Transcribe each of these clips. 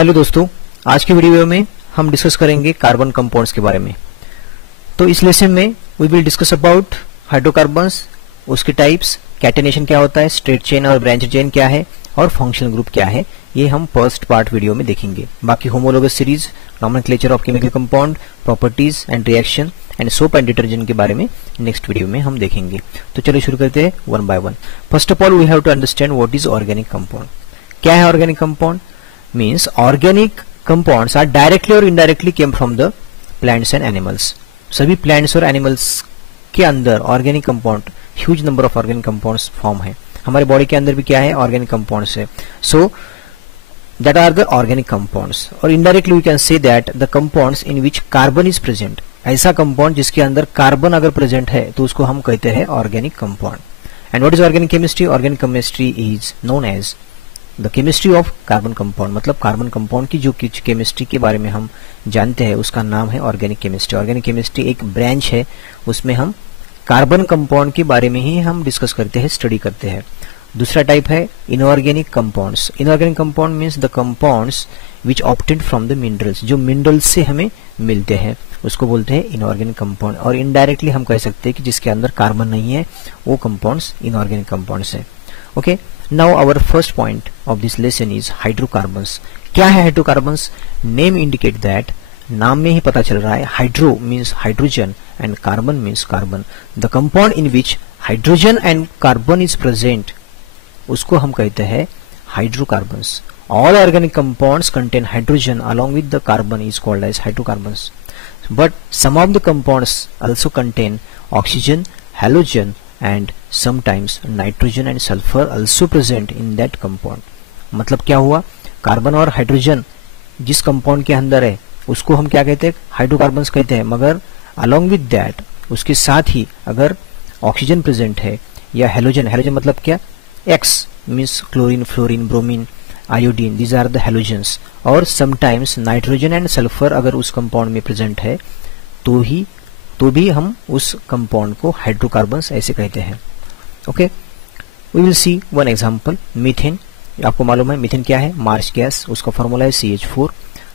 Hello दोस्तों, आज की वीडियो में हम डिस्कस करेंगे कार्बन कंपाउंड्स के बारे में। तो इस लेसन में we will discuss about hydrocarbons, उसके टाइप्स, कैटेनेशन क्या होता है, स्ट्रेट चेन और ब्रांच चेन क्या है और फंक्शनल ग्रुप क्या है, ये हम फर्स्ट पार्ट वीडियो में देखेंगे। बाकी homologous series, nomenclature of chemical compound, properties and reaction and soap and detergent के बारे में नेक्स्ट वीडियो में हम देखेंगे। तो चलिए शुरू करते हैं one by one. First of all we have to understand what is organic compound. क्या है organic compound? means organic compounds are directly or indirectly came from the plants and animals। सभी plants और animals के अंदर organic compound, huge number of organic compounds form है। हमारे body के अंदर भी क्या है? ऑर्गेनिक कंपाउंड्स है। So that are the organic compounds. और indirectly we can say that the compounds in which carbon is present. ऐसा कंपाउंड जिसके अंदर कार्बन अगर प्रेजेंट है तो उसको हम कहते हैं organic compound. And what is organic chemistry? Organic chemistry is known as the chemistry of carbon compound. मतलब कार्बन कंपाउंड की जो केमिस्ट्री के बारे में हम जानते हैं उसका नाम है ऑर्गेनिक केमिस्ट्री। ऑर्गेनिक केमिस्ट्री एक ब्रांच है, उसमें हम कार्बन कंपाउंड के बारे में ही हम डिस्कस करते हैं, स्टडी करते हैं। दूसरा टाइप है inorganic compounds. Inorganic compound means the compounds which obtained from the minerals. जो मिनरल्स से हमें मिलते हैं उसको बोलते हैं इनऑर्गेनिक कंपाउंड। और इनडायरेक्टली हम कह सकते हैं कि जिसके अंदर कार्बन नहीं है वो कंपाउंड्स इनऑर्गेनिक कंपाउंड्स है। Okay, now our first point of this lesson is hydrocarbons। क्या है हाइड्रोकार्बन्स? नेम इंडिकेट दैट, नाम में ही पता चल रहा है। Hydro means hydrogen and carbon means carbon. The compound in which hydrogen and carbon is present उसको हम कहते हैं hydrocarbons. All organic compounds contain hydrogen along with the carbon is called as hydrocarbons, but some of the compounds also contain oxygen, halogen and sometimes nitrogen and sulfur also present in that compound। मतलब क्या हुआ? Carbon और hydrogen जिस compound के अंदर है उसको हम क्या कहते हैं? हाइड्रोकार्बन्स कहते हैं। मगर along with that उसके साथ ही अगर ऑक्सीजन प्रेजेंट है या हेलोजन, हेलोजन मतलब क्या? X means chlorine, fluorine, bromine, iodine, these are the halogens। और sometimes नाइट्रोजन एंड सल्फर अगर उस कंपाउंड में प्रेजेंट है तो भी हम उस कंपाउंड को हाइड्रोकार्बन्स ऐसे कहते हैं। Okay, we will see one example. Methane, आपको मालूम है मीथेन क्या है? मार्स गैस, उसका फॉर्मूला है CH4।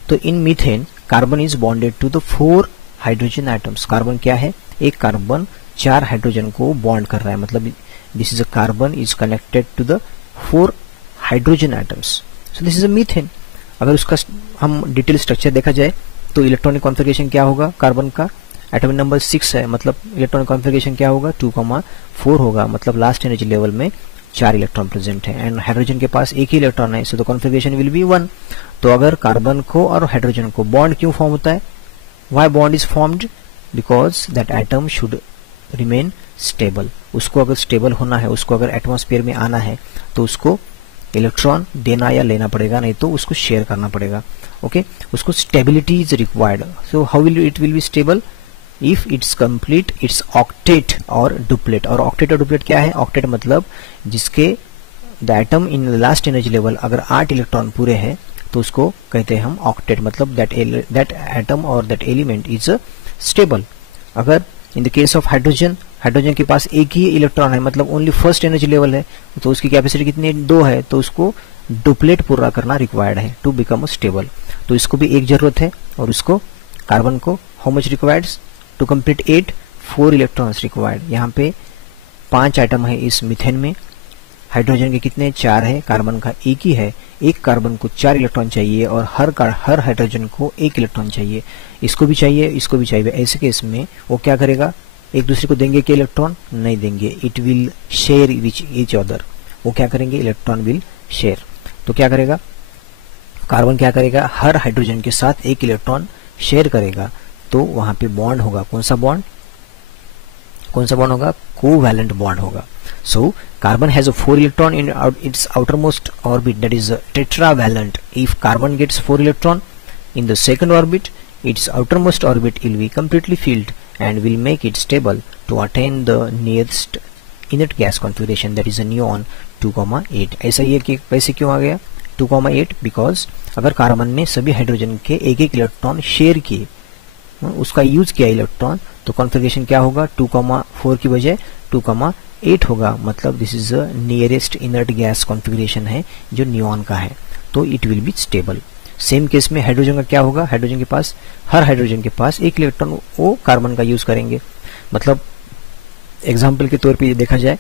तो in methane carbon is bonded to the 4 hydrogen atoms. Carbon क्या है? एक कार्बन 4 हाइड्रोजन को बॉन्ड कर रहा है। मतलब this is a carbon is connected to the 4 hydrogen atoms. So this is a methane. अगर उसका हम डिटेल स्ट्रक्चर देखा जाए तो इलेक्ट्रॉनिक कॉन्फ़िगरेशन क्या होगा? कार्बन का एटॉमिक नंबर 6 है, मतलब इलेक्ट्रॉनिक कॉन्फ़िगरेशन क्या होगा? 2,4 होगा। मतलब लास्ट एनर्जी लेवल में 4 इलेक्ट्रॉन प्रेजेंट है एंड हाइड्रोजन के पास एक ही इलेक्ट्रॉन है, so the configuration will be 1। तो अगर कार्बन को और हाइड्रोजन को बॉन्ड क्यों फॉर्म होता है? Why bond is formed? Because that atom should remain stable. उसको अगर स्टेबल होना है, उसको अगर एटमॉस्फेयर में आना है तो उसको इलेक्ट्रॉन देना या लेना पड़ेगा, नहीं तो उसको शेयर करना पड़ेगा। ओके, उसको stability is required. So how will it will be stable? If it's complete its octet और duplet। और octet और duplet क्या है? octet मतलब जिसके the atom in the last energy level अगर 8 इलेक्ट्रॉन पूरे हैं तो उसको कहते हैं हम octet। मतलब that atom और that element is stable। अगर in the case of hydrogen, hydrogen के पास एक ही इलेक्ट्रॉन है, मतलब ओनली फर्स्ट एनर्जी लेवल है, तो उसकी कैपेसिटी कितनी? 2 है, तो उसको डुप्लेट पूरा करना रिक्वायर्ड है टू बिकम स्टेबल। तो इसको भी एक जरूरत है और उसको कार्बन को how much required to complete 8? 4 electrons required. यहाँ पे 5 आइटम है इस मीथेन में। हाइड्रोजन के कितने? 4 है, कार्बन का एक ही है। एक कार्बन को 4 इलेक्ट्रॉन चाहिए और हर हाइड्रोजन को 1 इलेक्ट्रॉन चाहिए। इसको भी चाहिए, इसको भी चाहिए। ऐसे केस में वो क्या करेगा? एक दूसरे को देंगे कि इलेक्ट्रॉन? नहीं देंगे। It will share which each other. वो क्या करेंगे? Electron will share. तो क्या करेगा? कार्बन क्या करेगा? हर हाइड्रोजन के साथ 1 इलेक्ट्रॉन शेयर करेगा, तो वहां पे बॉन्ड होगा। कौन सा बॉन्ड होगा? कोवैलेंट बॉन्ड होगा। So carbon has 4 electron in its outermost orbit, that is tetravalent। if carbon gets 4 electron in the second orbit, its outermost orbit will be completely filled and will make it stable to attain the nearest inert gas configuration, that is a neon 2,8। ऐसा ये कि कैसे क्यों आ गया 2,8? Because अगर carbon ने सभी hydrogen के एक इलेक्ट्रॉन शेयर किए, उसका यूज किया इलेक्ट्रॉन, तो कॉन्फ़िगरेशन क्या होगा? 2,4 की बजाय 2,8 होगा। मतलब this is the nearest inert gas configuration है जो नियॉन का है, तो it will be stable. Same case में हाइड्रोजन का क्या होगा, हाइड्रोजन के पास, हर हाइड्रोजन के पास एक इलेक्ट्रॉन वो कार्बन का यूज करेंगे। मतलब एग्जाम्पल के तौर पे ये देखा जाए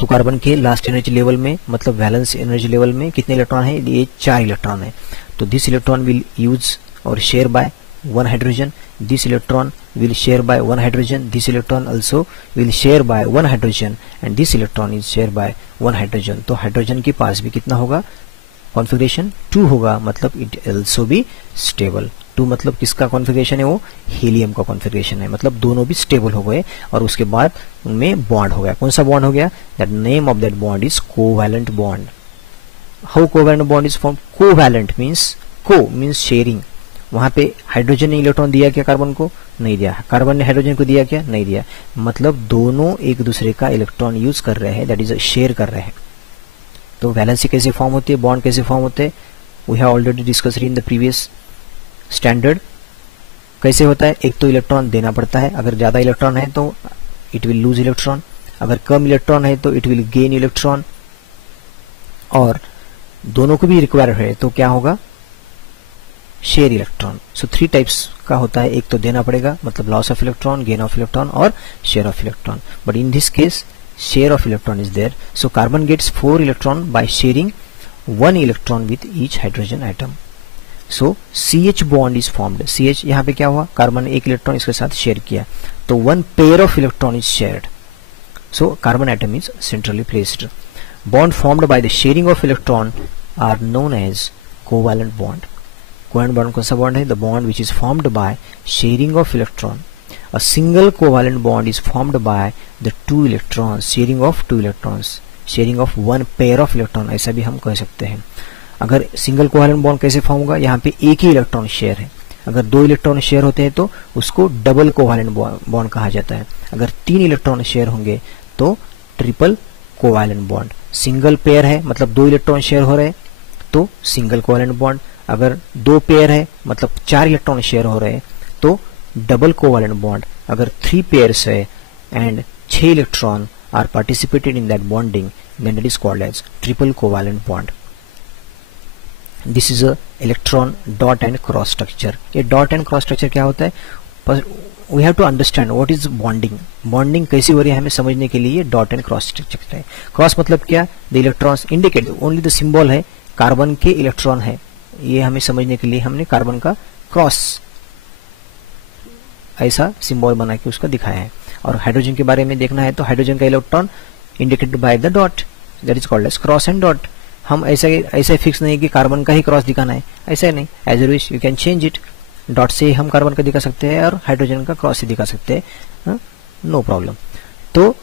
तो कार्बन के लास्ट एनर्जी लेवल में, मतलब वैलेंस एनर्जी लेवल में कितने इलेक्ट्रॉन है, ये 4 इलेक्ट्रॉन है। तो दिस इलेक्ट्रॉन विल यूज और share bye 1 hydrogen, this electron will share by 1 hydrogen, this electron also will share by 1 hydrogen and this electron is share by 1 hydrogen। तो hydrogen के पास भी कितना होगा, कॉन्फ़िगरेशन 2 होगा, मतलब इट also be stable। 2 मतलब किसका कॉन्फ़िगरेशन है, वो हीलियम का कॉन्फ़िगरेशन है, मतलब दोनों भी स्टेबल हो गए और उसके बाद उनमें बॉन्ड हो गया। कौन सा बॉन्ड हो गया, that name of that bond is covalent bond. How covalent bond is form, covalent means, को मीन्स शेयरिंग, वहां पे हाइड्रोजन ने इलेक्ट्रॉन दिया क्या कार्बन को, नहीं दिया, कार्बन ने हाइड्रोजन को दिया क्या, नहीं दिया, मतलब दोनों एक दूसरे का इलेक्ट्रॉन यूज कर रहे हैं, दैट इज शेयर कर रहे हैं। तो वैलेंसी कैसे फॉर्म होती है, बॉन्ड कैसे फॉर्म होते हैं, we have already discussed in the previous standard. कैसे होता है, एक तो इलेक्ट्रॉन देना पड़ता है, अगर ज्यादा इलेक्ट्रॉन है तो इट विल लूज इलेक्ट्रॉन, अगर कम इलेक्ट्रॉन है तो इट विल गेन इलेक्ट्रॉन, और दोनों को भी रिक्वायर है तो क्या होगा, शेयर इलेक्ट्रॉन। सो 3 टाइप्स का होता है, एक तो देना पड़ेगा मतलब loss of electron, gain of electron और share of electron, but in this case share of electron is there. So carbon gets 4 electron by sharing 1 electron with each hydrogen atom. So CH bond is formed, CH यहाँ पे क्या हुआ, carbon एक electron इसके साथ share किया तो 1 pair of electron is shared, so carbon atom is centrally placed. Bond formed by the sharing of electron are known as covalent bond. Covalent bond कौन सा बॉन्ड है, the bond which is formed by sharing of electron. A single covalent bond is formed by the 2 electrons, sharing of 2 electrons, sharing of 1 pair of electron, ऐसा भी हम कह सकते हैं। अगर सिंगल कोवैलेंट बॉन्ड कैसे फॉर्म होगा, यहाँ पे एक ही इलेक्ट्रॉन शेयर है, अगर 2 इलेक्ट्रॉन शेयर होते हैं तो उसको डबल कोवैलेंट बॉन्ड कहा जाता है, अगर 3 इलेक्ट्रॉन शेयर होंगे तो triple covalent bond. Single pair है मतलब 2 इलेक्ट्रॉन शेयर हो रहे हैं तो सिंगल कोवैलेंट बॉन्ड, अगर 2 पेयर है मतलब 4 इलेक्ट्रॉन शेयर हो रहे हैं तो डबल कोवैलेंट बॉन्ड, अगर 3 पेयर्स है and 6 electron are participated in that bonding then it is called as triple covalent bond. This is a electron dot and cross structure. ये डॉट एंड क्रॉस स्ट्रक्चर क्या होता है, पर we have to understand what is bonding, bonding कैसी हो रही है हमें समझने के लिए डॉट एंड क्रॉस स्ट्रक्चर है। क्रॉस मतलब क्या, the electrons indicate only the symbol है, कार्बन के इलेक्ट्रॉन है, ये हमें समझने के लिए हमने कार्बन का क्रॉस ऐसा सिंबल बना के उसका दिखाया है। और हाइड्रोजन के बारे में देखना है तो हाइड्रोजन का electron indicated by the dot, that is called as cross and dot. हम ऐसे फिक्स नहीं कि कार्बन का ही क्रॉस दिखाना है, ऐसा नहीं, as you wish you can change it, dot से हम कार्बन का दिखा सकते हैं और हाइड्रोजन का क्रॉस से दिखा सकते हैं, नो प्रॉब्लम। तो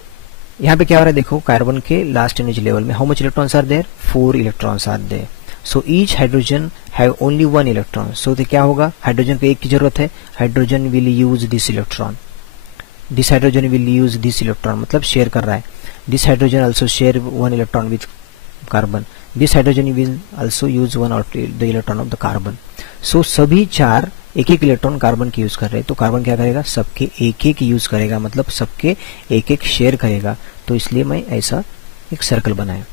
यहाँ पे क्या हो रहा है देखो, कार्बन के लास्ट एनर्जी लेवल में how much electrons are there, 4 electrons are there. So each hydrogen have only 1 electron, so तो क्या होगा, हाइड्रोजन को एक की जरूरत है, hydrogen will use this electron, this hydrogen will use this electron, मतलब शेयर कर रहा है, this hydrogen also share 1 electron with carbon, this hydrogen will also use 1 of the electron of the carbon. सो सभी 4 एक इलेक्ट्रॉन कार्बन की use कर रहे हैं, तो कार्बन क्या करेगा, सबके एक यूज करेगा, मतलब सबके एक शेयर करेगा, तो इसलिए मैं ऐसा एक सर्कल बनाया।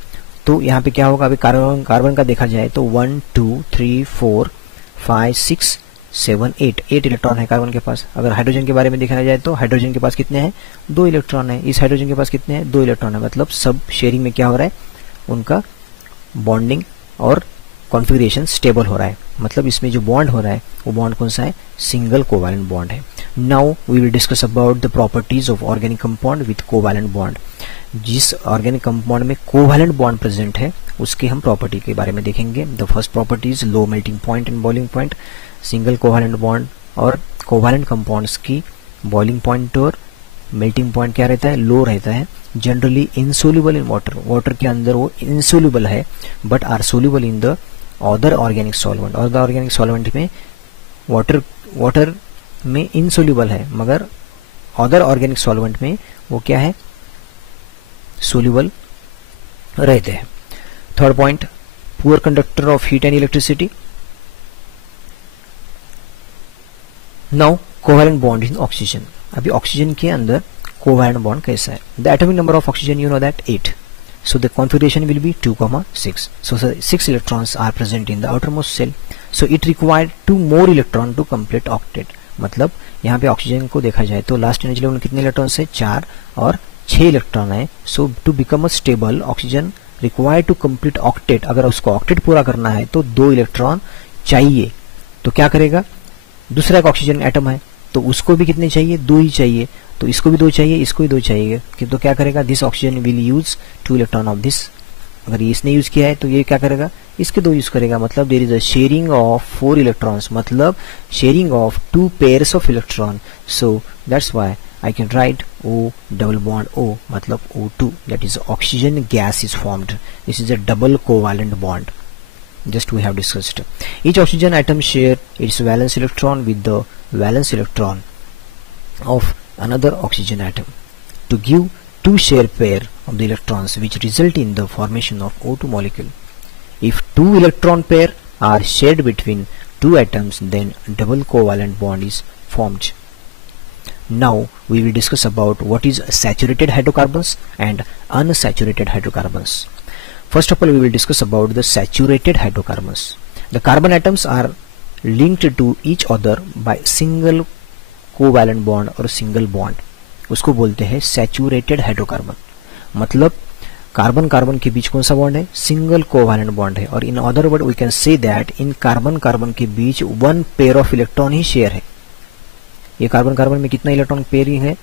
तो यहाँ पे क्या होगा, अभी कार्बन का देखा जाए तो 1 2 3 4 5 6 7 8 इलेक्ट्रॉन है कार्बन के पास। अगर हाइड्रोजन के बारे में देखा जाए तो हाइड्रोजन के पास कितने हैं, 2 इलेक्ट्रॉन है, इस हाइड्रोजन के पास कितने हैं, 2 इलेक्ट्रॉन है, मतलब सब शेयरिंग में क्या हो रहा है, उनका बॉन्डिंग और कॉन्फ़िगरेशन स्टेबल हो रहा है, मतलब इसमें जो बॉन्ड हो रहा है वो बॉन्ड कौन सा है, सिंगल कोवैलेंट बॉन्ड है। Now we will discuss about the properties of organic compound with covalent bond. जिस ऑर्गेनिक कंपाउंड में कोवैलेंट बॉन्ड प्रेजेंट है उसके हम प्रॉपर्टी के बारे में देखेंगे। The first property is low melting point and boiling point. Single covalent bond और कोवैलेंट कंपाउंड्स की बॉइलिंग पॉइंट और मेल्टिंग पॉइंट क्या रहता है, लो रहता है, generally insoluble in water, water के अंदर वो इनसोल्यूबल है, but are soluble in the other organic solvent. और द ऑर्गेनिक सॉल्वेंट में वाटर में इनसोल्यूबल है, मगर अदर ऑर्गेनिक सॉल्वेंट में वो क्या है, सोल्यूबल रहते हैं। Third point, poor conductor of heat and electricity. Now covalent bond in oxygen. अभी ऑक्सीजन के अंदर कोवैलेंट बॉन्ड कैसा है, the atomic number of oxygen you know that 8, So the configuration will be 2,6. So 6 electrons are present in the outermost shell. So it required 2 more electron to complete octet. मतलब यहाँ पे oxygen को देखा जाए तो last energy level में कितने electrons है, 4 और 6 इलेक्ट्रॉन है. So to become a stable oxygen required to complete octet. अगर उसको ऑक्टेट पूरा करना है तो 2 इलेक्ट्रॉन चाहिए. तो क्या करेगा, दूसरा एक ऑक्सीजन एटम है तो उसको भी कितने चाहिए, 2 ही चाहिए. तो इसको भी 2 चाहिए, इसको भी 2 चाहिए. तो क्या करेगा, this oxygen will use 2 electron of this. अगर ये इसने यूज किया है तो ये क्या करेगा, इसके 2 यूज करेगा. मतलब there is a sharing of 4 electrons, मतलब sharing of 2 pairs of electron. So that's why I can write O double bond O, मतलब O2, that is oxygen gas is formed. This is a double covalent bond. Just we have discussed. Each oxygen atom share its valence electron with the valence electron of another oxygen atom to give 2 share pair of the electrons, which result in the formation of O2 molecule. If 2 electron pair are shared between 2 atoms, then double covalent bond is formed. Now we will discuss about what is saturated hydrocarbons and unsaturated hydrocarbons. First of all, we will discuss about the saturated hydrocarbons. The carbon atoms are linked to each other by single covalent bond or single bond. उसको बोलते हैं saturated hydrocarbon. मतलब carbon carbon के बीच कौन सा bond है, single covalent bond है. और in other word we can say that in carbon carbon के बीच 1 पेयर ऑफ इलेक्ट्रॉन ही शेयर है. ये कार्बन कार्बन में कितना इलेक्ट्रॉन पेयरिंग है,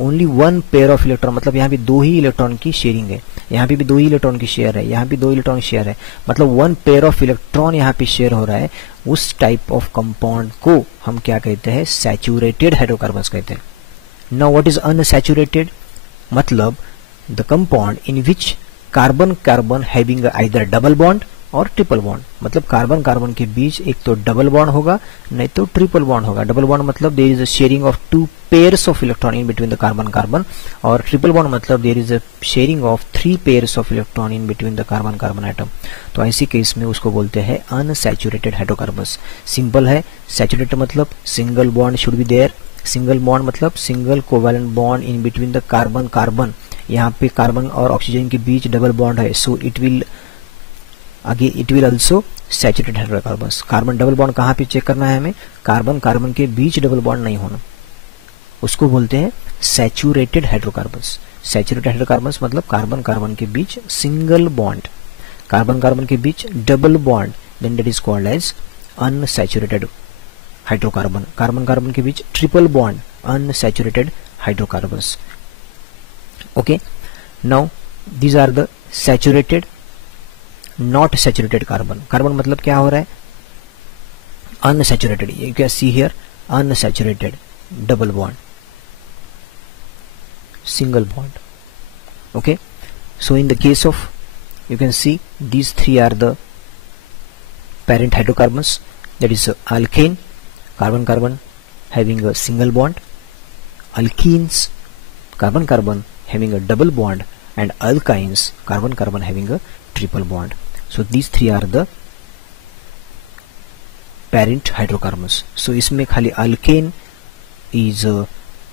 ओनली 1 पेयर ऑफ इलेक्ट्रॉन. मतलब यहाँ पे 2 ही इलेक्ट्रॉन की शेयरिंग है, यहाँ पे भी 2 ही इलेक्ट्रॉन की शेयर है, यहाँ पे 2 इलेक्ट्रॉन शेयर है. मतलब 1 पेयर ऑफ इलेक्ट्रॉन यहाँ पे शेयर हो रहा है. उस टाइप ऑफ कंपाउंड को हम क्या कहते हैं, सैचुरेटेड हाइड्रोकार्बन्स कहते हैं. नाउ व्हाट इज अनसैचुरेटेड, मतलब the compound in which carbon carbon having either double bond और ट्रिपल बॉन्ड. मतलब कार्बन कार्बन के बीच एक तो डबल बॉन्ड होगा नहीं तो ट्रिपल बॉन्ड होगा. डबल बॉन्ड मतलब there is a sharing of 2 pairs of electron in between the carbon carbon, और ट्रिपल बॉन्ड मतलब there is a sharing of 3 pairs of electron in between the carbon carbon atom. तो ऐसी case में उसको बोलते हैं unsaturated hydrocarbons. Simple है, saturated मतलब single bond should be there. Single bond मतलब single covalent bond in between the carbon carbon. यहाँ पे कार्बन और ऑक्सीजन के बीच डबल बॉन्ड है, so it will also saturated hydrocarbons. Carbon double bond कहाँ पे चेक करना है हमें, कार्बन कार्बन के बीच डबल बॉन्ड नहीं होना, उसको बोलते हैं सैचुरेटेड हाइड्रोकार्बन्स. सैचुरेटेड हाइड्रोकार्बन्स मतलब कार्बन कार्बन के बीच सिंगल बॉन्ड, कार्बन कार्बन के बीच double bond, then that is called as unsaturated hydrocarbon. Carbon carbon के बीच triple bond, unsaturated hydrocarbons. Okay, now these are the saturated not saturated carbon. Carbon मतलब क्या हो रहा है, unsaturated. You can see here unsaturated, double bond, single bond. Okay, so in the case of you can see these 3 are the parent hydrocarbons, that is alkane, carbon carbon having a single bond, alkenes, carbon carbon having a double bond, and alkynes, carbon carbon having a triple bond. So these 3 are the parent hydrocarbons. So इसमें खाली alkane is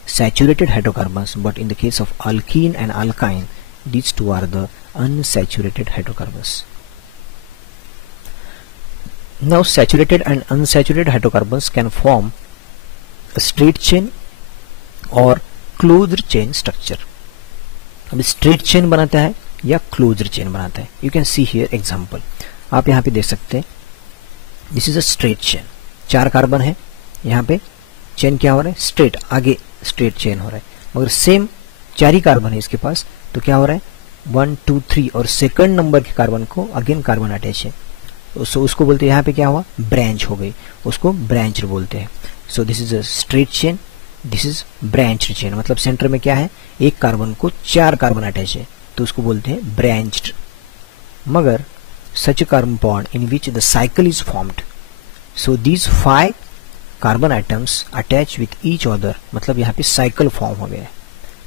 saturated hydrocarbons, but in the case of alkene and alkyne, these 2 are the unsaturated hydrocarbons. Now saturated and unsaturated hydrocarbons can form a straight chain or closed chain structure. अब straight chain बनाता है या closed chain बनाता है. You can see here example. आप यहाँ पे देख सकते हैं, this is a straight chain. 4 carbon है, यहाँ पे चेन क्या हो रहा है, स्ट्रेट, आगे स्ट्रेट चेन हो रहा है. मगर सेम 4 ही कार्बन है इसके पास, तो क्या हो रहा है, 1 2 3 और सेकंड नंबर के कार्बन को अगेन कार्बन अटैच है. सो उसको बोलते हैं, यहाँ पे क्या हुआ, ब्रांच हो गई, उसको ब्रांच बोलते हैं. सो this is a straight chain, this is branch chain. मतलब सेंटर में क्या है, एक कार्बन को 4 कार्बन अटैच है, तो उसको बोलते हैं ब्रांच्ड. मगर such carbon bond in which the cycle is formed, so these 5 carbon atoms attach with each other. मतलब यहाँ पे साइकिल फॉर्म हो गया है,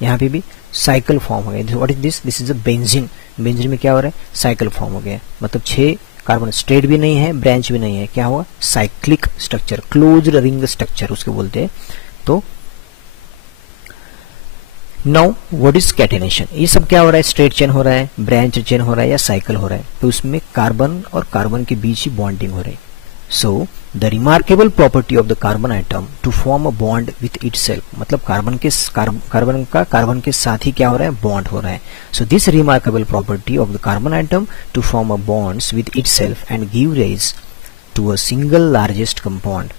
यहाँ पे भी साइकिल फॉर्म हो गया. What is this, this is a benzene. Benzene में क्या हो रहा है, साइकिल फॉर्म हो गया. मतलब 6 कार्बन, स्ट्रेट भी नहीं है, ब्रांच भी नहीं है, क्या हुआ, cyclic structure, closed ring structure उसको बोलते हैं. तो नाउ व्हाट इज कैटेनेशन? ये सब क्या हो रहा है? स्ट्रेट चेन हो रहा है, ब्रांच चेन हो रहा है या साइकिल हो रहा है, तो उसमें कार्बन और कार्बन के बीच ही बॉन्डिंग हो रही है। So the remarkable property of the carbon atom to form a bond with itself, मतलब कार्बन के साथ ही क्या हो रहा है? बॉन्ड हो रहा है। So this remarkable property of the carbon atom to form a bonds with itself and give rise to a single largest compound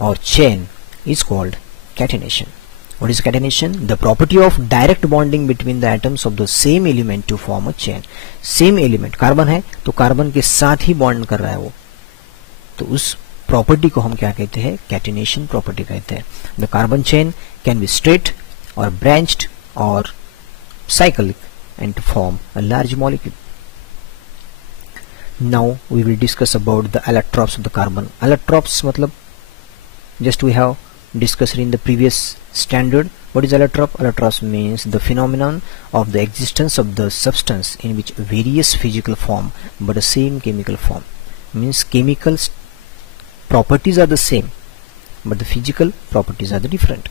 और chain is called catenation. What is catenation? The property of direct bonding between the atoms of the same element to form a chain. Same element carbon है तो carbon के साथ ही bond कर रहा है वो, तो उस प्रॉपर्टी को हम क्या कहते हैं? कैटेनेशन प्रॉपर्टी कहते हैं। The carbon chain can be straight और ब्रांच्ड और cyclic and to form a large molecule. Now we will discuss about the allotropes of the carbon. Allotropes मतलब just we have discussed in the previous standard. What is allotrope? Allotropes means the phenomenon of the existence of the substance in which various physical form but the same chemical form. Means chemical properties are the same but the physical properties are the different.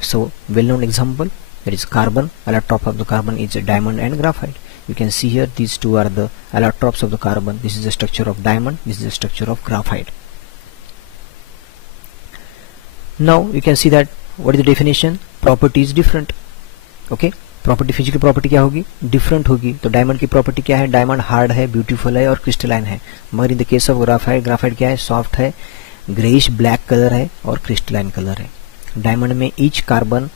So well-known example, that is carbon. Allotrope of the carbon is a diamond and graphite. You can see here these two are the allotropes of the carbon. This is the structure of diamond, this is the structure of graphite. Now you can see that what is the definition? Property is different. Okay, property, physical property क्या होगी? Different होगी। तो diamond की property क्या है? Diamond hard है, beautiful है और क्रिस्टलाइन है। मगर in the case of graphite, graphite क्या है? सॉफ्ट है, ग्रेइश ब्लैक कलर है और क्रिस्टलाइन कलर है। डायमंड में each carbon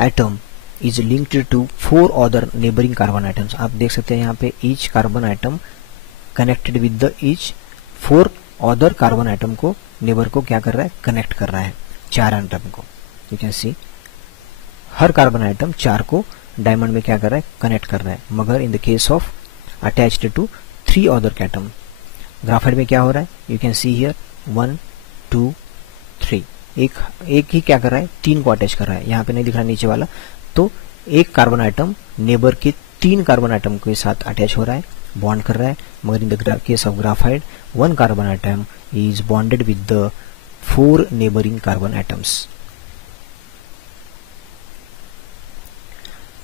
atom is linked to 4 other neighbouring carbon atoms. आप देख सकते हैं यहाँ पे each carbon atom connected with the each 4 other carbon atom को, नेबर को क्या कर रहा है? कनेक्ट कर रहा है, 4 एटम को। You can C her carbon atom 4 को डायमंड में क्या कर रहा है? कनेक्ट कर रहा है। मगर in the case of attached to 3 other atom, graphite में क्या हो रहा है? यू कैन सी हियर 1 2 3, एक ही क्या कर रहा है? 3 को अटैच कर रहा है। यहाँ पे नहीं दिख रहा नीचे वाला, तो एक कार्बन आइटम नेबर के 3 कार्बन आइटम के साथ अटैच हो रहा है, बॉन्ड कर रहा है। मगर in the case of graphite 1 carbon atom is bonded with the 4 neighboring carbon atoms.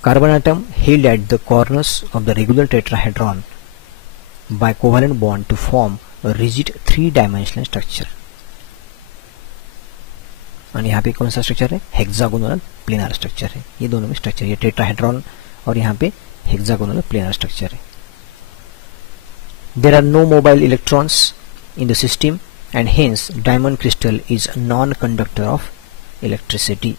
Carbon atom held at the corners of the regular tetrahedron by covalent bond to form a rigid 3-dimensional structure. और यहाँ पे कौन सा structure है? Hexagonal planar structure है। ये दोनों में स्ट्रक्चर, ये टेट्राहेड्रॉन और यहाँ पे हेक्सागोनल प्लेनर स्ट्रक्चर है। There are no mobile electrons in the system and hence diamond crystal is non-conductor of electricity.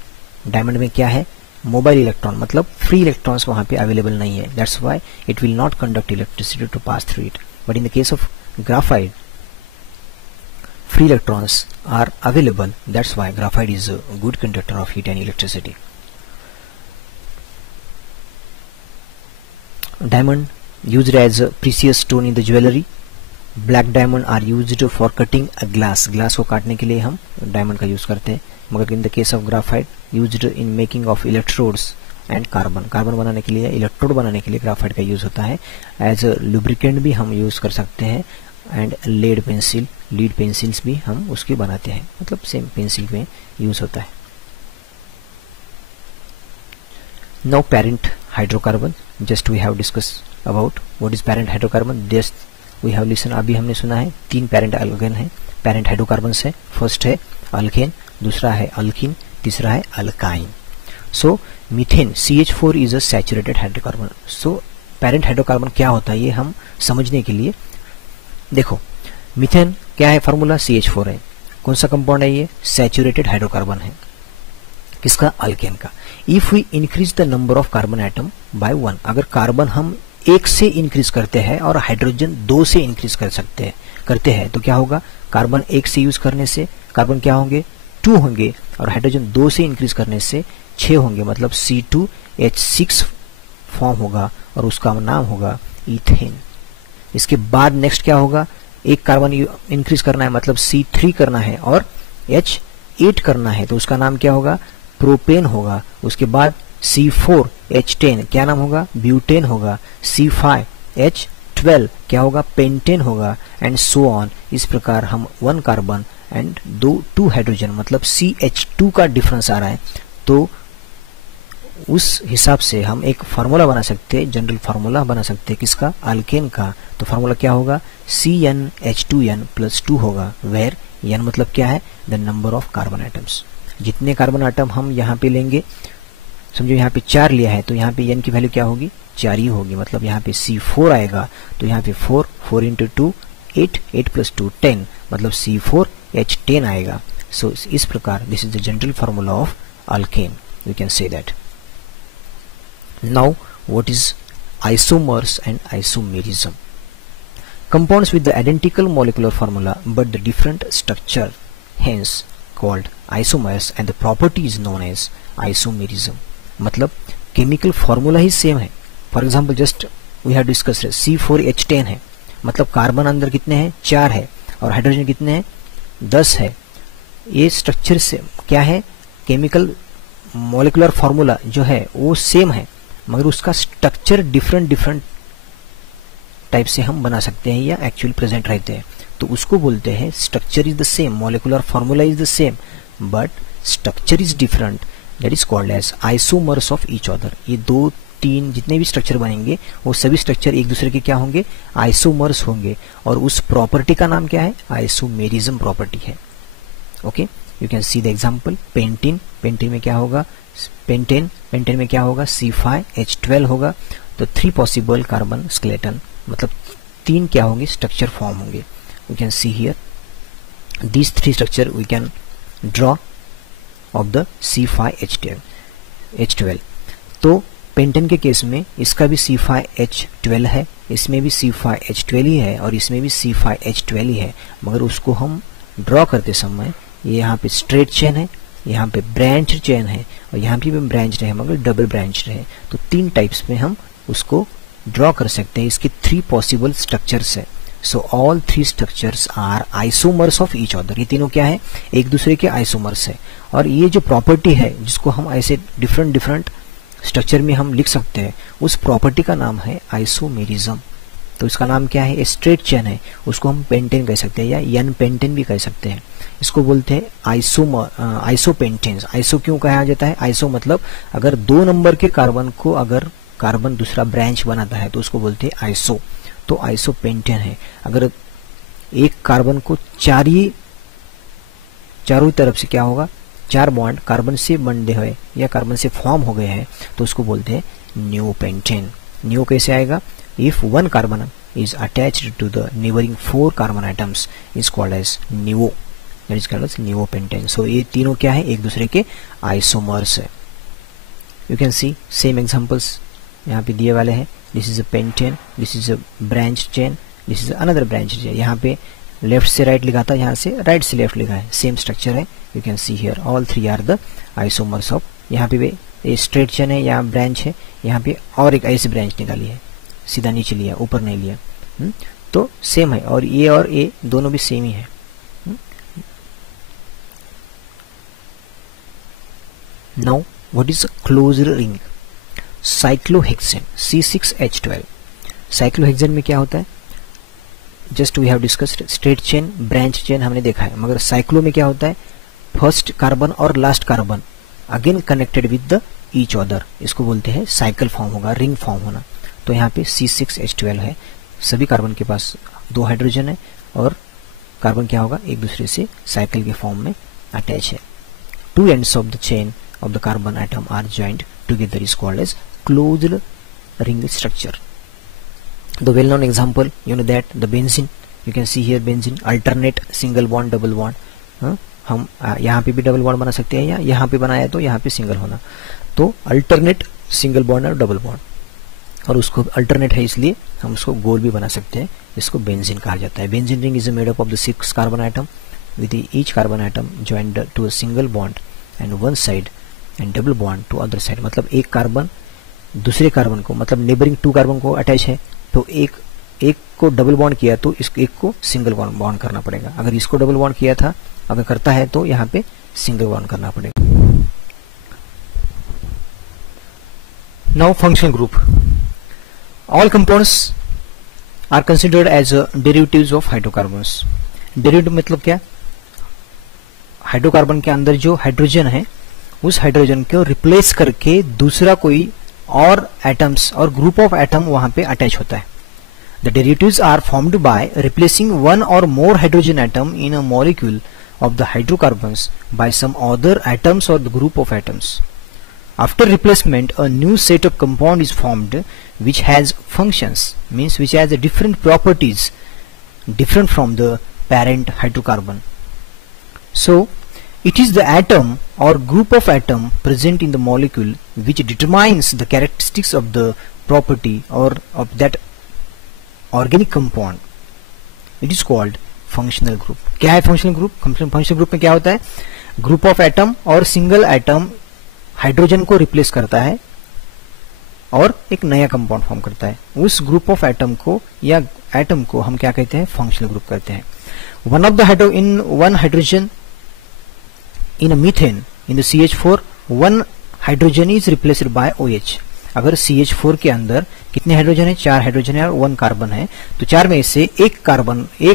Diamond में क्या है? मोबाइल इलेक्ट्रॉन, मतलब फ्री इलेक्ट्रॉन्स वहाँ पे अवेलेबल नहीं है। That's why it will not conduct electricity to pass through it. But in the case of graphite free electrons are available. That's why graphite is a good conductor of heat and electricity. Diamond used as a precious stone in the jewelry. Black diamond are used for cutting a glass. Glass को काटने के लिए हम diamond का use करते हैं। मगर in the case of graphite used in making of electrodes and carbon. Carbon बनाने के लिए, इलेक्ट्रोड बनाने के लिए ग्राफाइट का यूज होता है। एज अ लुब्रिकेंट भी हम यूज कर सकते हैं। एंड लीड पेंसिल्स भी हम उसकी बनाते हैं, मतलब सेम पेंसिल में यूज होता है। Now parent hydrocarbon, just we have discuss about what is parent hydrocarbon. Just we have listen, अभी हमने सुना है 3 पेरेंट एल्केन है, पेरेंट हाइड्रोकार्बन्स है। फर्स्ट है अल्केन, दूसरा है अल्कीन, तीसरा है alkyne. So methane CH4 is a saturated hydrocarbon. So parent hydrocarbon क्या होता है ये हम समझने के लिए देखो, मीथेन क्या है? फार्मूला CH4 है। कौन सा कंपाउंड है ये? सैचुरेटेड हाइड्रोकार्बन है। किसका? अल्केन का। If we increase the number of carbon atom by 1, अगर कार्बन हम 1 से इंक्रीज करते हैं और हाइड्रोजन 2 से इंक्रीज करते हैं तो क्या होगा? कार्बन 1 से यूज करने से कार्बन क्या होंगे? 2 होंगे और हाइड्रोजन 2 से इंक्रीज करने से 6 होंगे, मतलब C2H6 फॉर्म होगा और उसका नाम होगा इथेन। इसके बाद नेक्स्ट क्या होगा? एक कार्बन इंक्रीज करना है, मतलब C3 करना है और H8 करना है, तो उसका नाम क्या होगा? प्रोपेन होगा। उसके बाद C4H10 क्या नाम होगा? ब्यूटेन होगा। C5H12 क्या होगा? पेंटेन होगा। And so on. इस प्रकार हम 1 कार्बन एंड 2 हाइड्रोजन, मतलब CH2 का डिफरेंस आ रहा है, तो उस हिसाब से हम एक फार्मूला बना सकते हैं, जनरल फार्मूला बना सकते हैं किसका, अल्केन का। तो फार्मूला क्या होगा, CnH2n + 2 होगा, वेयर n मतलब क्या है, the number of carbon atoms. जितने कार्बन आइटम हम यहाँ पे लेंगे, समझो यहाँ पे 4 लिया है तो यहाँ पे n की वैल्यू क्या होगी, 4 ही होगी। मतलब यहाँ पे C4 आएगा तो यहाँ पे 4 × 2 8 8 + 2 10, मतलब C4H10 आएगा। सो इस प्रकार this is the general formula of alkane, we can say that. Now what is isomers and isomerism? Compounds with the identical molecular formula but the different structure, hence called isomers, and the property is known as isomerism. मतलब chemical formula ही same है। For example just we have discussed C4H10 है, मतलब carbon अंदर कितने हैं, 4 है, और हाइड्रोजन कितने हैं, 10 है। ये स्ट्रक्चर से क्या है, केमिकल मॉलिकुलर फॉर्मूला जो है वो सेम है, मगर उसका स्ट्रक्चर डिफरेंट टाइप से हम बना सकते हैं या एक्चुअली प्रेजेंट रहते हैं। तो उसको बोलते हैं structure is the same, molecular formula is the same, but structure is different, that is called as isomers of each other. ये 2 3 जितने भी स्ट्रक्चर बनेंगे वो सभी स्ट्रक्चर एक दूसरे के क्या होंगे, आइसोमर्स होंगे, और उस प्रॉपर्टी का नाम क्या है, आइसोमेरिज्म प्रॉपर्टी है। Okay, you can see the example. Pentene, pentene में क्या होगा, पेंटेन, पेंटेन में क्या होगा, C5H12 होगा। तो 3 पॉसिबल कार्बन स्केलेटन, मतलब 3 क्या होंगे, स्ट्रक्चर फॉर्म होंगे। We can see here these 3 structure we can draw of the C5H12। तो पेंटेन के केस में इसका भी C5H12 है, इसमें भी C5H12 ही है, और इसमें भी C5H12 ही है, मगर उसको हम ड्रॉ करते समय ये यहाँ पे स्ट्रेट चेन है, यहाँ पे ब्रांच चेन है, और यहाँ पे भी ब्रांच है मगर डबल ब्रांच है। तो 3 टाइप्स में हम उसको ड्रॉ कर सकते हैं। इसके 3 पॉसिबल स्ट्रक्चर्स है। So all 3 structures are isomers of each other. ये तीनों क्या है, एक दूसरे के आइसोमर्स है। और ये जो प्रॉपर्टी है जिसको हम ऐसे डिफरेंट स्ट्रक्चर में हम लिख सकते हैं, उस प्रॉपर्टी का नाम है आइसोमेरिज्म। तो इसका नाम क्या है, स्ट्रेट चेन है, उसको हम पेंटेन कह सकते हैं या n पेंटेन भी कह सकते हैं। इसको बोलते हैं आइसोपेंटेन्स। आइसो क्यों कहा जाता है, आइसो मतलब अगर 2 नंबर के कार्बन को अगर कार्बन दूसरा ब्रांच बनाता है तो उसको बोलते हैं आइसो। तो आइसोपेंटेन है। अगर एक कार्बन को चारों तरफ से क्या होगा, 4 बॉन्ड कार्बन से बंधे हुए या कार्बन से फॉर्म हो गए हैं तो उसको बोलते हैं नियोपेंटेन। नियो कैसे आएगा, if 1 carbon is attached to the neighboring 4 carbon atoms is called as nivo, that is called as niopentane. So ये तीनों क्या है, एक दूसरे के आइसोमर्स है। You can see same examples यहाँ पे दिए वाले हैं। This is a pentane, this is a branch chain, this is another branch chain। यहाँ पे लेफ्ट से राइट लिखा था, यहाँ से राइट से लेफ्ट लिखा है, सेम स्ट्रक्चर है। You can see here all 3 are the isomers of, यहाँ पे ये स्ट्रेट चेन है, यहाँ ब्रांच है, यहाँ पे और एक ऐसी ब्रांच निकाली है, सीधा नीचे लिया, ऊपर नहीं लिया। तो सेम है, और ये दोनों भी सेम ही है। Now what is a closed ring, cyclohexane C6H12। Cyclohexane में क्या होता है, just we have discussed straight chain, branch chain हमने देखा है, मगर साइक्लो में क्या होता है, फर्स्ट कार्बन और last carbon again connected with the each other, इसको बोलते हैं साइकिल फॉर्म होगा, रिंग फॉर्म होना। तो यहाँ पे C6H12 है, सभी कार्बन के पास 2 हाइड्रोजन है, और कार्बन क्या होगा, एक दूसरे से साइकिल के फॉर्म में अटैच है। 2 ends of the chain of the carbon atom are joined together is called as closed ring structure. The well-known example, you know that the benzene, you can see here benzene, alternate single bond, double bond। हम यहाँ पे भी double bond बना सकते हैं, या यहाँ पे बनाया तो यहाँ पे सिंगल होना, तो अल्टरनेट सिंगल बॉन्ड और डबल बॉन्ड, और उसको अल्टरनेट है इसलिए हम उसको गोल भी बना सकते हैं, इसको बेंजीन कहा जाता है। Benzene ring is made up of the 6 carbon atom with each carbon atom joined to a single bond and 1 side and double bond to other side. मतलब एक कार्बन दूसरे कार्बन को, मतलब नेबरिंग 2 कार्बन को attach है, तो एक को डबल बॉन्ड किया तो इस एक को सिंगल बॉन्ड करना पड़ेगा। अगर इसको डबल बॉन्ड किया था, अगर करता है तो यहाँ पे सिंगल बॉन्ड करना पड़ेगा। Now functional group, all compounds are considered as derivatives of hydrocarbons। Derivative मतलब क्या, हाइड्रोकार्बन के अंदर जो हाइड्रोजन है उस हाइड्रोजन को रिप्लेस करके दूसरा कोई और एटम्स और ग्रुप ऑफ एटम वहां पे अटैच होता है. The derivatives are formed by replacing one or more hydrogen atom in a molecule of the hydrocarbons by some other atoms or the group of atoms. After replacement, a new set of compound is formed which has functions, means which has different properties different from the parent hydrocarbon. So, it is the atom or group of atom present in the molecule which determines the characteristics of the property or of that organic compound. It is called functional group. क्या है functional group? Functional group में क्या होता है? Group of atom और single atom hydrogen को replace करता है और एक नया कंपाउंड फॉर्म करता है. उस ग्रुप ऑफ एटम को या एटम को हम क्या कहते हैं? फंक्शनल ग्रुप कहते हैं. One of the in one hydrogen in a methane in the CH4 one hydrogen is replaced by OH. अगर CH4 के अंदर कितने हाइड्रोजन है? 4 हाइड्रोजन है और 1 कार्बन है, तो 4 में से एक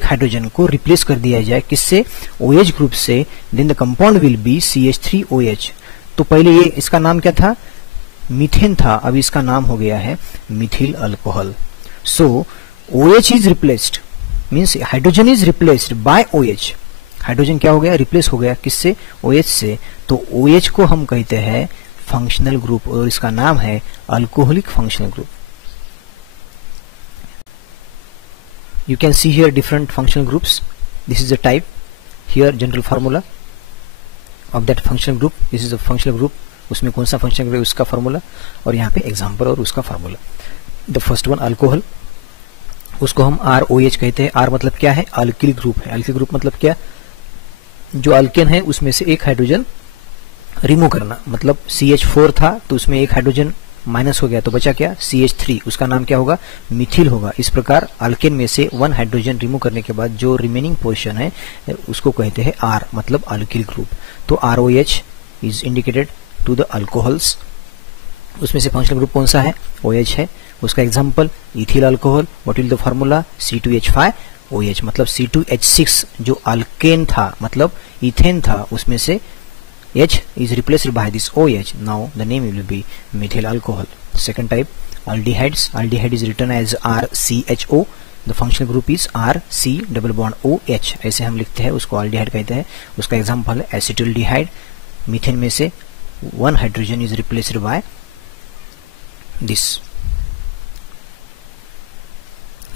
हाइड्रोजन को रिप्लेस कर दिया जाए किससे? OH ग्रुप से. Then the compound will be CH3OH. तो पहले ये इसका नाम क्या था? मीथेन था. अब इसका नाम हो गया है Mithil alcohol. So OH is replaced, means hydrogen is replaced by OH. Hydrogen क्या हो गया? रिप्लेस हो गया किससे? OH से. तो OH को हम कहते हैं फंक्शनल ग्रुप और इसका नाम है alcoholic functional group. You can see here different functional groups. This is the type. Here general formula of that functional group. This is a functional group. उसमें कौन सा फंक्शनल ग्रुप उसका फार्मूला और यहाँ पे एग्जांपल और उसका formula. The first one alcohol, उसको हम ROH कहते हैं. R मतलब क्या है? अल्किल ग्रुप है. अल्किल ग्रुप मतलब क्या? जो अल्केन है उसमें से एक हाइड्रोजन रिमूव करना. मतलब CH4 था तो उसमें एक हाइड्रोजन माइनस हो गया तो बचा क्या? CH3. उसका नाम क्या होगा? मिथिल होगा. इस प्रकार अल्केन में से 1 हाइड्रोजन रिमूव करने के बाद जो रिमेनिंग पोर्शन है उसको कहते हैं R मतलब अल्किल ग्रुप. तो ROH is indicated to the alcohols. उसमें से फंक्शनल ग्रुप कौन सा है? OH है. उसका example ethyl alcohol. What is the formula? C2H5OH. मतलब C2H6 जो अल्केन था मतलब इथेन था उसमें से H is replaced by this OH. Now the name will be methyl alcohol. Second type aldehydes. Aldehyde is written as RCHO. The functional group is RC=OH. ऐसे हम लिखते हैं उसको aldehyde कहते हैं. उसका एग्जांपल है acetaldehyde. मीथेन में से 1 hydrogen is replaced by this.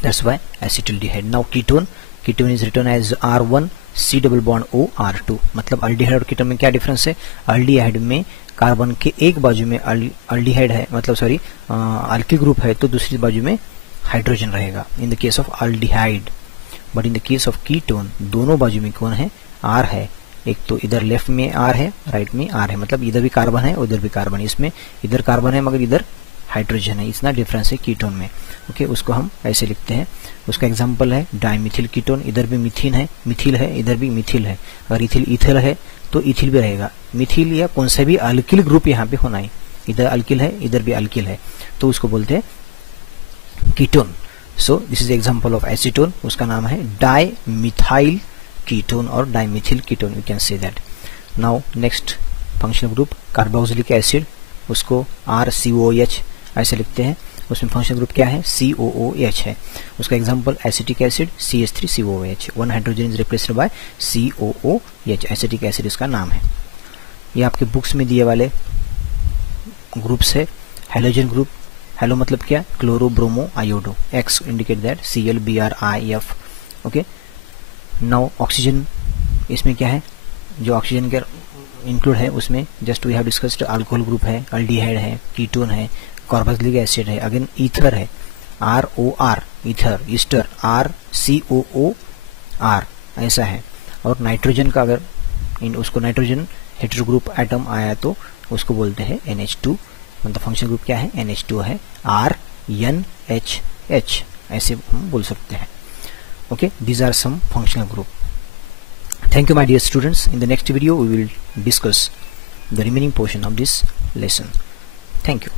That's why acetaldehyde. Now ketone. Ketone is written as R1C=OR2. मतलब अल्डिहाइड और कीटोन में क्या डिफरेंस है? अल्डिहाइड में कार्बन के एक बाजू में अल्डिहाइड है मतलब सॉरी अल्किल ग्रुप है तो दूसरी बाजू में हाइड्रोजन रहेगा इन the case of aldehyde. But in the case of ketone दोनों बाजू में कौन है? R है. एक तो इधर लेफ्ट में R है, राइट में R है. मतलब इधर भी कार्बन है उधर भी कार्बन है. इसमें इधर कार्बन है मगर इधर हाइड्रोजन है. इतना डिफरेंस है कीटोन में. ओके उसको हम ऐसे लिखते हैं. उसका एग्जांपल है डाइमिथिल कीटोन. इधर भी मिथिन है, मिथिल है, इधर भी मिथिल है. अगर इथिल इथिल है तो इथिल भी रहेगा. मिथिल या कौन सा भी अल्किल ग्रुप यहाँ पे होना है. इधर अल्किल है इधर भी अल्किल है तो उसको बोलते हैं ketone. So this is example of acetone. उसका नाम है डाइमिथाइल कीटोन और dimethyl ketone. You can say that. Now next functional group carboxylic acid. उसको RCOH ऐसे लिखते हैं. उसमें फंक्शनल ग्रुप क्या है? COOH है. उसका example acetic acid CH3COOH. 1 hydrogen is replaced by COOH. Acetic acid इसका नाम है. ये आपके बुक्स में दिए वाले ग्रुप्स है. Halogen group. हैलो मतलब क्या? Chloro bromo iodo. X indicate that ClBrIF. Okay. Now oxygen. इसमें क्या है? जो ऑक्सीजन के इंक्लूड है उसमें just we have discussed alcohol group है, अल्डिहाइड है, कीटोन है, कार्बोक्सिलिक एसिड है, अगेन ईथर है ROR ईथर, ईस्टर RCOOR ऐसा है. और नाइट्रोजन का अगर उसको नाइट्रोजन हेटेरो ग्रुप एटम आया तो उसको बोलते हैं NH2. मतलब फंक्शन ग्रुप क्या है? NH2 है. RNHH ऐसे हम बोल सकते हैं. Okay these are some functional group. Thank you my dear students. In the next video we will discuss the remaining portion of this lesson. Thank you.